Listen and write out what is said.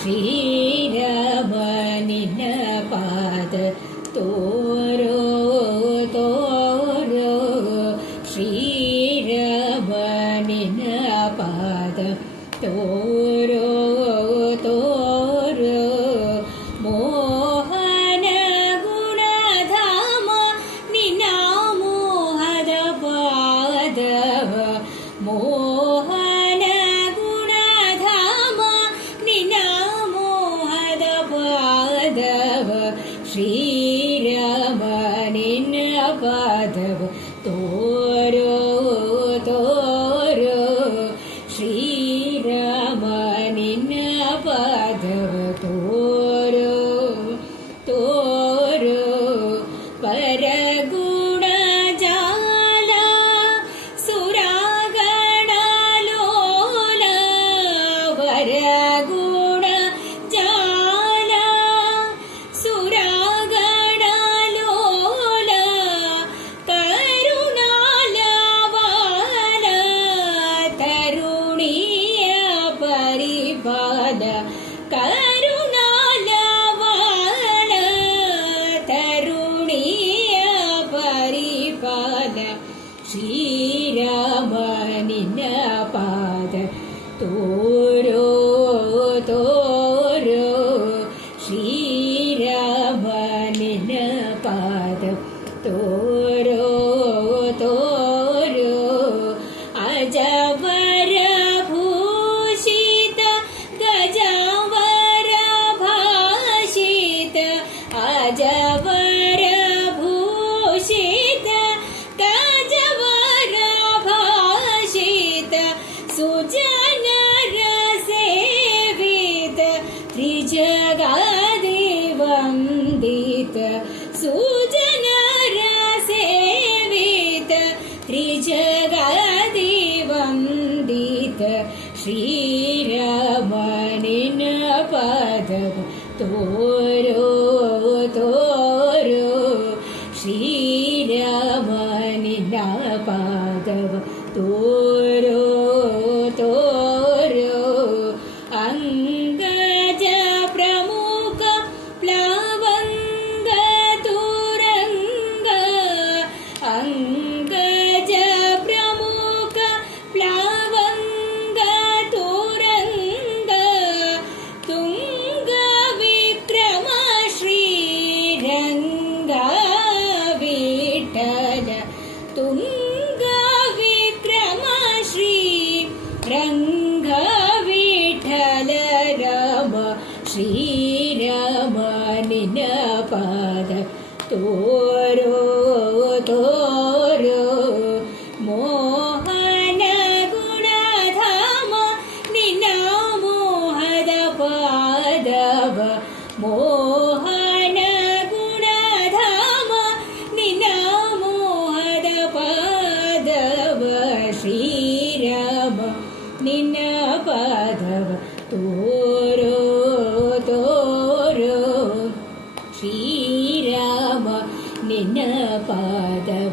ಶ್ರೀರಾಮ ನಿನ್ನ ಪಾದ ತೋರೋ ತೋರೋ ಶ್ರೀರಾಮ ನಿನ್ನ ಪಾದ ತೋರೋ ತೋರೋ ಮೋಹನ ಗುಣಧಾಮ ನಿನ್ನ ಮೋಹದ ಪಾದವ ಮೋಹನ ಗುಣಧಾಮ ನಿನ್ನ ಮೋಹದ ಪಾದವ ಶ್ರೀರಾಮ ನಿನ್ನ ಪಾದವ ತೋರೋ ತೋರೋ ಶ್ರೀರಾಮ ನಿನ್ನ ಪಾದವ ತೋರೋ ತೋರೋ ಪರಗುಣ ಜಾಲ ಸುರಗಣ ಲೋಲ ಪರಗುಣ ಜಾಲ ಸುರಗಣ ಲೋಲ ಕರುಣಾಲವಾಲ ತರುಣಿಯ ಪರಿಪಾಲ ಕರುಣಾಲವಾಲ ತರುಣಿಯ ಪರಿಪಾಲ ಶ್ರೀರಾಮ ನಿನ್ನ ಪಾದ ತೋರೋ ತೋರೋ ಶ್ರೀರಾಮ ನಿನ್ನ ಪಾದ ತೋರೋ ತೋರೋ ಅಜವರ ಭೂಷಿತ ಗಜವರ ಭಾಷಿತ ಅಜವರ ಭೂಷಿತ ಗಜವರ ಭಾಷಿತ ಸುಜನರ ಸೇವಿತ ತ್ರಿಜಗಾದಿ ವಂದಿತ ಸುಜನರ ಸೇವಿತ ತ್ರಿಜಗಾದಿ ವಂದಿತ ಶ್ರೀರಾಮ ನಿನ್ನ ಪಾದವ ತೋರೋ ತೋರೋ ಶ್ರೀರಾಮ ನಿನ್ನ ಪಾದವ ತೋರೋ ತೋರೋ ಅಂಗಜ ಪ್ರಮುಖ ಪ್ಲವಂಗ ತುರಂಗ ಅಂಗಜ ಪ್ರಮುಖ ಪ್ಲವಂಗ ತುರಂಗ ತುಂಗ ವಿಕ್ರಮ ಶ್ರೀರಂಗ ವಿಠಲ ತುಂಗ ವಿಕ್ರಮ ಶ್ರೀ ರಂಗ ವಿಠಲ ರಾಮ ಶ್ರೀರಾಮ ನಿನ್ನ ಪಾದ ತೋರೋ ತೋರೋ ಮೋಹನ ಗುಣಧಾಮ ನಿನ್ನ ಮೋಹದ ಪಾದವ ಮೋಹನ ಗುಣಧಾಮ ನಿನ್ನ ಮೋಹದ ಪಾದವ ಶ್ರೀರಾಮ ನಿನ್ನ ಪಾದವ ತೋರೋ ತೋರೋ ಶ್ರೀರಾಮ ನಿನ್ನ ಪಾದವ